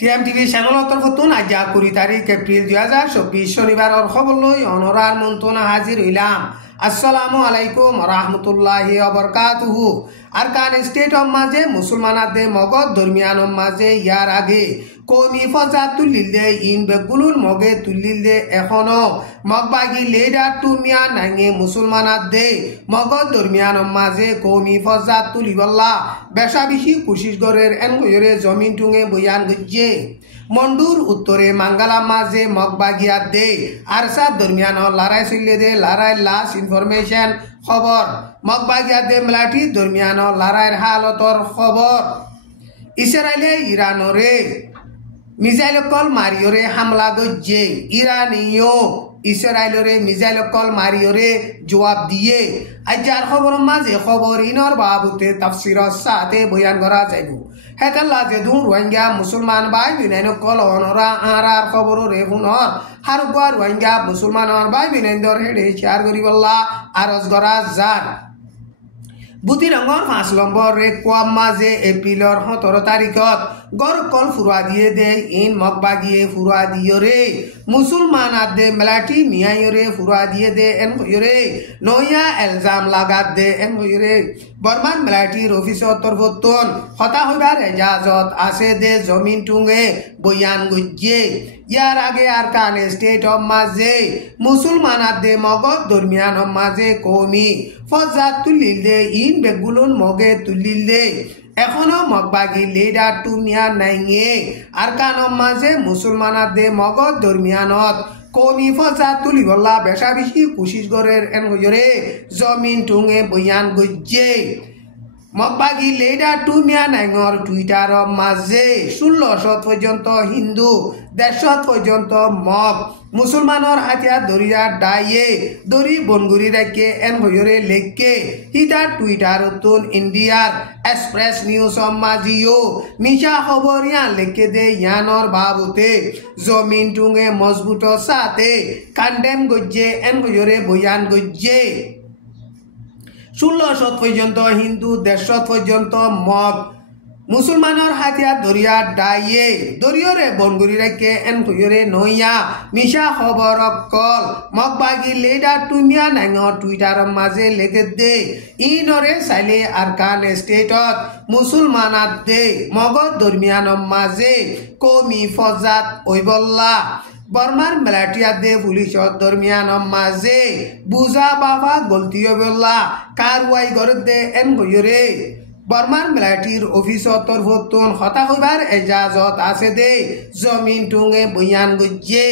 টিএমটিভি channel তরফতুন আজ 20 তারিখ April 2024 শনিবারের খবর লই অনরার মন্ত্রণা হাজির হইলাম। আসসালামু আলাইকুম রহমতুল্লাহি ওয়াবারাকাতুহু। আরকান স্টেট অফ মাঝে মুসলমানাদে মগদ দরমিয়ান মাঝে ইয়ার আগে কৌমি ফজা তুলিল দে ইন বেগুলুর মগে তুলিল দে এখনো মগবাগি লেডার তুমিয়া নাঙে মুসলমানাদ দে মগদ দরমিয়ান মাঝে কৌমি ফজা তুলিবল্লা বেশা বেশি কুশিস গরের এনগরে জমিন টুঙে বয়ান গজ্জে মন্ডুর উত্তরে মাঙ্গালা মাঝে মগবাগিয়াত দে আরসা দরমিয়ান লড়াই চললে দে লড়াই লাস্ট ইনফরমেশন খবর মগবাগিয়াত দে মেলাটি দরমিয়ান লড়াইয়ের হালতর খবর ইসরায়েলে ইরানরে মিসাইল কল মারিওরে হামলা গজ্জে ইরানিও ইসরায়েলরে মিসাইল কল মারিওরে জবাব দিয়ে আজার খবর মাঝে খবর ইনর বাবুতে তাফসির সাথে বয়ান করা যাইব হেতাল্লা যে দুন রোহিঙ্গা মুসলমান ভাই বিনাইন কল অনরা আরার খবর রে হুনর হারুয়ার রোহিঙ্গা মুসলমানর ভাই বিনাইন্দর হেডে শেয়ার করিবল্লা আরজ করা যার বুতি রঙর 5 নম্বর রে কোয়াম মাঝে এপ্রিলর 17 তারিখত গড় কল ফুরা দিয়ে দে ইন মগবাগিয়ে ফুরা দিয়ে রে মুসলমান আদে মেলাটি মিয়াইরে ফুরা দিয়ে দে এন হইরে নয়া এলজাম লাগাত দে এন হইরে বর্মান মেলাটির অফিসর তরফতন হতা হইবার এজাজত আছে দে জমিন টুঙে বয়ান গজ্জে ইয়ার আগে আরকান স্টেট অফ মাঝে মুসলমান আদে মগদ দরমিয়ান মাঝে কৌমি ফজা তুলিল দে ইন বেগুলুন মগে তুলিল দে এখনো মগবাগি লেডার তুমিয়া নাইঙে আরকান মাঝে মুসলমানাদে মগদ দরমিয়ানত কৌমি ফজা তুলিবল্লা বেশা বেশি কুশিস গরের এন হইরে জমিন টুঙে বয়ান গজ্জে মগবাগি লেডার তুমিয়া নাইঙর টুইটার মাঝে 1600 পর্যন্ত হিন্দু 150 পর্যন্ত মগ মুসলমানর হাতিয়ার দরিয়া ডাইয়ে দরি বনগুড়ি রাখে এন হইরে লেখকে হিতার টুইটার তুন ইন্ডিয়ার এক্সপ্রেস নিউজ মাজিও মিশা খবর ইয়ান লেখকে দে ইয়ানর বাবুতে জমিন টুঙে মজবুত সাথে কান্ডেম গজ্জে এন হইরে বয়ান গজ্জে 1600 পর্যন্ত হিন্দু 150 পর্যন্ত মগ মুসলমানর হাতিয়ার দরিয়া ডাইয়ে দরিয়রে বনগুড়ি রেখে এন হইরে নইয়া মিশা খবর কল মগবাগি লেডার তুমিয়া নাঙর টুইটার মাঝে লেগে দে ইনরে চাইলে আরকান স্টেটত মুসলমানাত দে মগদ দরমিয়ান মাঝে কৌমি ফজাত ওইবল্লা বর্মার মেলাটিয়া দে পুলিশর দরমিয়ান মাঝে বুঝা বাবা গলতি হইবল্লা কারওয়াই করে দে এন হইরে বর্মার মেলাটির অফিসর তরফতুন হতা হইবার এজাজত আছে দে জমিন টুঙে বয়ান গজ্জে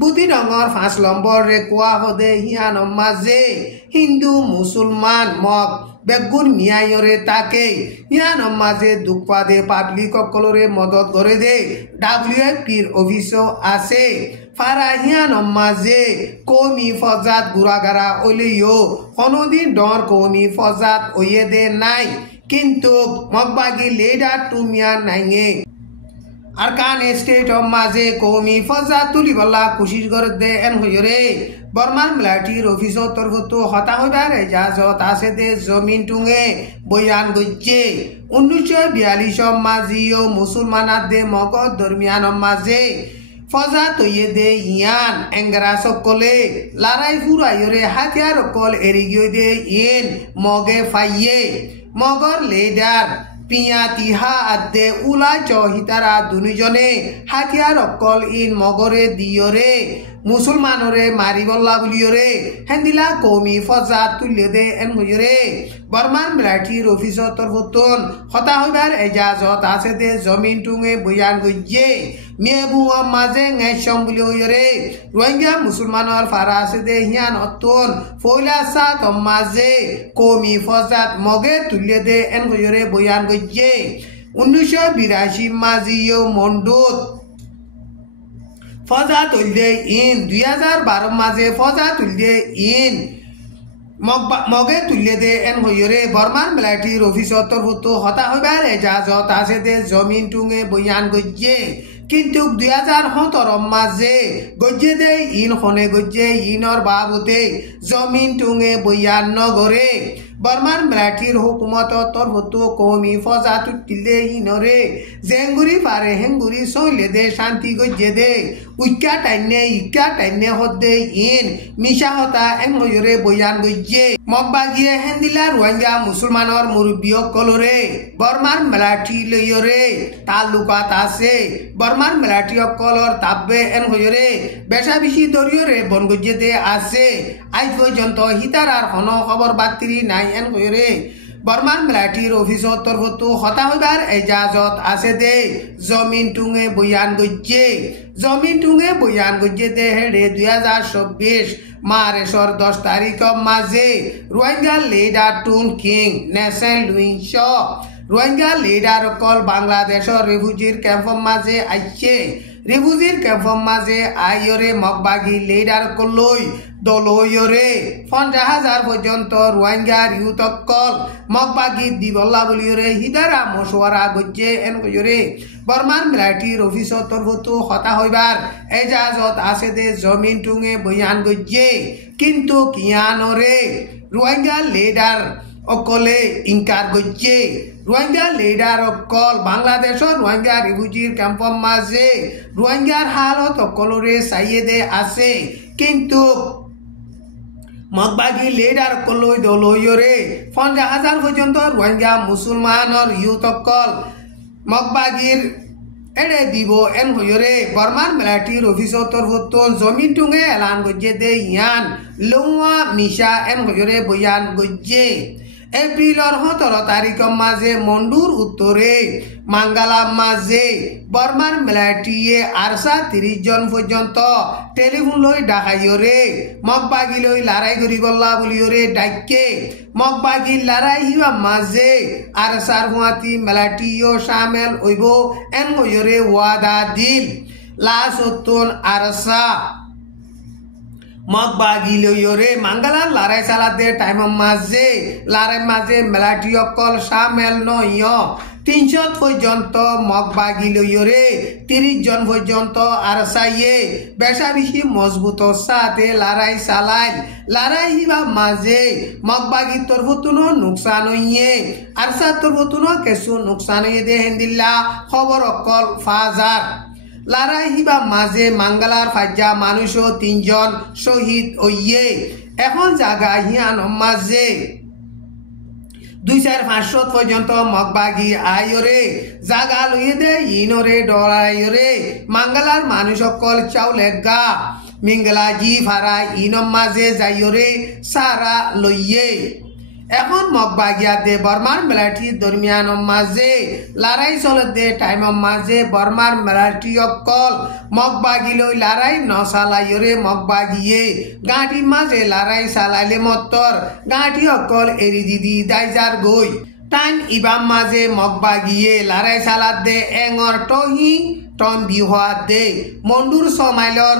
বুদ্ধি রঙর 5 নম্বর রে কোয়া হদে হিয়ান মাঝে হিন্দু মুসলমান মগ বেগুন মিয়াইরে তাকে হিয়ান মাঝে দুঃখা দে পাবলিক সকলরে মদত করে দে ডাব্লিউএফপির অফিসও আছে ফারা হিয়ান মাঝে কৌমি ফজাত গুড়াগাড়া ওলিও কোনদিন ডর কৌমি ফজাত ওয়ে দে নাই কিন্তু মগবাগি লেডার তুমিয়া নাইঙে আরকান স্টেট অফ মাঝে কৌমি ফজা তুলিবল্লা কুশিস করে দে এন হইরে বর্মান মেলাটির অফিসর তরফতো হতা হইবার এজাজত আছে দে জমিন টুঙে বয়ান গজ্জে 1942 মাঝিও মুসলমানাত দে মগদ দরমিয়ান মাঝে ফজা তৈয়ে দে ইয়ান এঙ্গরা সকলে লড়াই ফুরাইরে হাতিয়ার কল এরিগিয়ে দে ইন মগে ফাইয়ে মগর লেডার পিয়া তিহা আদে উলা চহিতারা দুজনে হাতিয়ার অকল in মগরে দিয়রে মুসলমানরে মারিবল্লা বুলিয়রে হেন্দিলা Qaumi ফজা তুলিয়ে they N হইরে Burman মেলাটির officer তরফতুন হতা হইবার এজাজত আছে দে জমিন টুঙে বয়ান গজ্জে মেবু মাঝে নেশম বুলি হইরে রোহিঙ্গা মুসলমানর ফারা আছে দে হিয়ান অতুন ফয়লা সাত মাঝে কৌমি ফজাত মগে তুলিয়ে দে এন হইরে বয়ান গজ্জে 1982 মাঝিও মন্ডুত ফজা তুলদে ইন 2012 মাঝে ফজা তুলদে ইন মগে তুলে দে এন হইরে বর্মান মেলাটির অফিসর তরফতো হতা হইবার এজাজত আছে দে জমিন টুঙে বয়ান গজ্জে কিন্তু 2017 মাঝে গজ্জে দে ইন খনে গজ্জে ইনর বাবুতে জমিন টুঙে বয়ান নগরে বর্মার মিলিটারির হুকুমত তরফতো কমি ফজাতু টিলে ইনরে জেঙ্গুরি পারে হেঙ্গুরি সইলে দে শান্তি গজ্জে দে উইকা টাইনে হদে ইন মিশা হতা এঙ্গরে বয়ান গজ্জে মগবাগিয়ে হেন্দিলা রোহিঙ্গা মুসলমানর মুরব্বীয় কলরে বর্মার মিলিটারি লইরে তালুকাত আছে বর্মার মিলিটারি কলর তাব্বে এন হইরে বেশা বেশি দরিয়রে বনগজ্জে দে আছে আজ পর্যন্ত হিতার আর হন খবর বাতিরি নাই এন হইরে বর্মার মিলিটারির অফিসর তরফতো হতা হইবার এজাজত আছে দে জমিন টুঙে বয়ান গজ্জে দে হেডে 2024 মার্চের 10 তারিখ মাঝে রোহিঙ্গা লিডার টুন কিং নেশন লুইংশ রোহিঙ্গা লিডার কল বাংলাদেশের রিফিউজির ক্যাম্পর মাঝে আইছে রিফিউজির ক্যাম্পর মাঝে আইরে মগবাগি লিডার কলই দলইরে 50,000 পর্যন্ত রোহিঙ্গার ইউতকল মগবাগি দিবল্লা বলিরে হিদারা মশওয়ারা গজ্জে এন কইরে বর্মার মিলিটারির অফিসর তরফতো হতা হইবার এজাজত আছে দে জমিন টুঙে বয়ান গজ্জে কিন্তু কিয়ানরে রোহিঙ্গা লিডার অকলে ইনকার গজ্জে রোহিঙ্গা লিডার অকল বাংলাদেশের রোহিঙ্গা রিফিউজির ক্যাম্পর মাঝে রোহিঙ্গার হালত অকলরে সাইয়েদে আছে কিন্তু মগবাগি লিডার কলই দলইরে 50,000 পর্যন্ত রোহিঙ্গা মুসলমানর ইউথ অকল মগবাগির এড়ে দিব এন হইরে বর্মার মিলিটারির অফিসর তরফতো জমিন টুঙে এলান গজ্জে দে ইয়ান লৌয়া মিশা এন হইরে বয়ান গজ্জে এপ্রিলর 17 তারিখ মাঝে মন্ডুর উত্তরে মাঙ্গালা মাঝে বর্মার মিলিটারিয়ে আরসা 30 জন পর্যন্ত টেলিফোন লই ডাকাইরে মগবাগি লই লড়াই করি বললা বলিরে ডাইকে মগবাগি লড়াই হিবা মাঝে আরসার হুয়াতি মিলিটারিও শামিল হইব এন হইরে ওয়াদা দিল লাসতুন আরসা মগবাগি লইরে মাঙ্গালার লড়াই চালাতে টাইম মাঝে লড়াই মাঝে মিলিটারি অকল শামিল নয় 300 পর্যন্ত মগবাগি লইরে 30 জন পর্যন্ত আরসাইয়ে বেশা বেশি মজবুত সাথে লড়াই চালাইল লড়াই হিবা মাঝে মগবাগি তরফতুনো নুকসান হইয়ে আরসা তরফতুনো কিছু নুকসান হইয়ে দে হেন্দিল্লা খবর অকল ফাজার লড়াই হিবা মাঝে মাঙ্গালার ফাজ্জা মানুষও 3 জন শহীদ হইয়ে এখন জাগা হিয়ান মাঝে 2,500 পর্যন্ত মগবাগি আইরে জাগা লইয়ে দে ইনরে ডরাইরে মাঙ্গালার মানুষ সকল চাউলে গা মিঙ্গলাজি ফারা ইনম মাঝে যাইরে সারা লইয়ে এখন মগবাগিয়া দে বর্মার মিলিটারি দরমিয়ান মাঝে লড়াই চলে দে টাইম মাঝে বর্মার মিলিটারি অকল মগবাগি লই লড়াই নচালাইরে মগবাগিয়ে গাঁটি মাঝে লড়াই চালাইলে মতর গাঁটি অকল এরি দিদি দাইজার গই টাইম ইবাম মাঝে মগবাগিয়ে লড়াই চালাত দে এঙর টহি টন বিহা দে মন্ডুর সমাইলর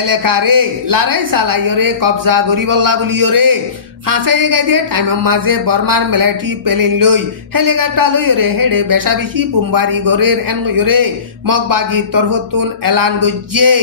এলাকারে লড়াই চালাইরে কবজা গরিবল্লা বলিরে হাসাই গাইতে টাইম মাঝে বর্মার মিলিটারি পেলেন লই হেলিকপ্টার লইরে হেডে বেশা বেশি বুম্বারি গরের এন লইরে মগবাগি তরফতুন এলান গজ্জে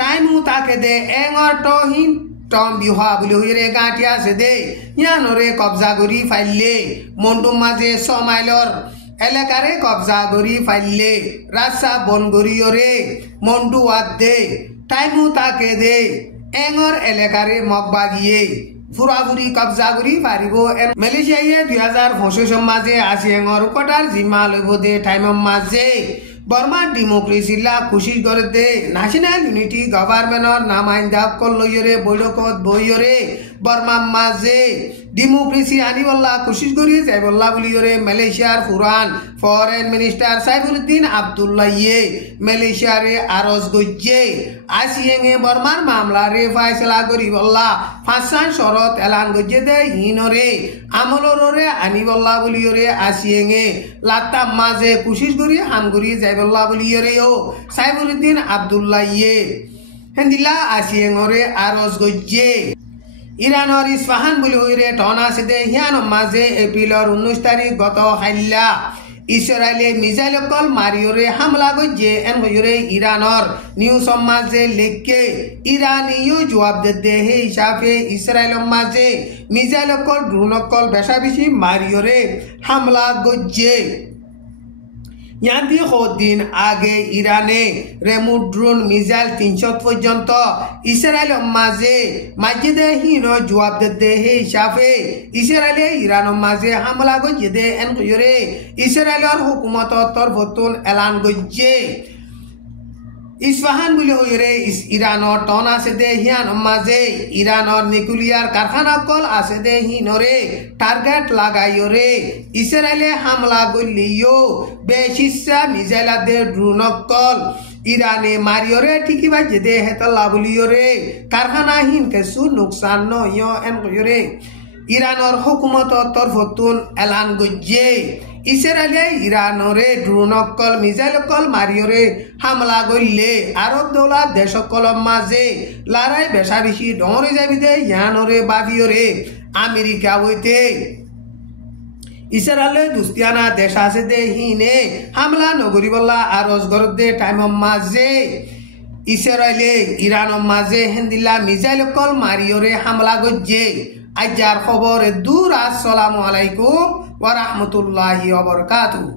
টাইম তাকে দে এঙর টহিন টম বিহা বলি হইরে গাঁটি আছে দে ইয়ানরে কবজা গরি ফাইলে মন্ডু মাঝে সমাইলর এলাকারে কবজা গরি ফাইলে রাস্তা বন গরিয়রে মন্ডু আদ দে টাইম তাকে দে এঙর এলাকারে মগবাগিয়ে ফুরাফুরি কবজা করি পারিব মালয়েশিয়ায় 2025 মাঝে আসি এঙর কোটার জিম্মা লইব দে টাইম মাঝে বর্মা ডেমোক্রেসিলা খুশি করে দে ন্যাশনাল ইউনিটি গভর্নমেন্টর নামাইন্দা কল লইরে বৈঠকত বইরে বর্মা মাঝে ডেমোক্রেসি আনিবল্লা খুশি করি যাইবল্লা বলিরে মালয়েশিয়ার পুরান ফরেন মিনিস্টার সাইফুদ্দিন আব্দুল্লাহিয়ে মালয়েশিয়ারে আরজ গজ্জে আসিয়েঙে বর্মার মামলারে ফাইসলা করিবল্লা ফাঁসান শরত এলান গজ্জে দে হিনরে আমলরে আনিবল্লা বলিরে আসিয়েঙে লাত্তা মাঝে খুশি করি আমগুরি যাইবল্লা বলিরে ও সাইফুদ্দিন আব্দুল্লাহিয়ে হেন্দিলা আসিয়েঙরে আরজ গজ্জে ইরানের ইস্পাহান বলি হইরে টন আছে দে হিয়ান মাঝে এপ্রিলর 19 তারিখ গত হাইল্লা ইসরায়েলে মিসাইল অকল মারিওরে হামলা গজ্জে এন হইরে ইরানর নিউ সমাজে লেখকে ইরানিও জবাব দে হে হিসাবে ইসরায়েল মাঝে মিসাইল অকল ড্রোন অকল বেশা বেশি মারিওরে হামলা গজ্জে ইয়াদি দিন আগে ইরানে রেমুট ড্রোন মিসাইল 300 পর্যন্ত ইসরায়েল মাঝে মাঝে হিন জবাব দে হে হিসাবে ইসরায়েলে ইরান মাঝে হামলা গজ্জে দে এন কইরে ইসরায়েলের হুকুমত তরফতুন এলান গজ্জে ইস্পাহান বলে হইরে ইরানর টন আছে দে হিয়ান মাঝে ইরানর নিউক্লিয়ার কারখানা কল আছে দে হিনরে টার্গেট লাগাইরে ইসরায়েলে হামলা গলিও বেশিসা মিসাইলা দে ড্রোন কল ইরানে মারিওরে ঠিকই বাজে দে হেতলা বলিওরে কারখানা হিন কেসু নুকসান নয় এন কইরে ইরানর হুকুমত তরফতুন এলান গজ্জে ইসরায়েলে ইরানরে ড্রোন অকল মিসাইল অকল মারিওরে হামলা গইলে আরব দৌলত দেশ অকল মাঝে লড়াই বেশা বেশি ডরে যাবি দে ইয়ানরে বাবিওরে আমেরিকা হইতে ইসরায়েলে দুস্তিয়ানা দেশ আছে দে হিনে হামলা নগরী বল্লা আরজ গরদ দে টাইম মাঝে ইসরায়েলে ইরান মাঝে হেন্দিল্লা মিসাইল অকল মারিওরে হামলা গজ্জে আজার খবর দূর। আসসালামু আলাইকুম ওয়া রাহমাতুল্লাহি ওয়া বারাকাতুহু।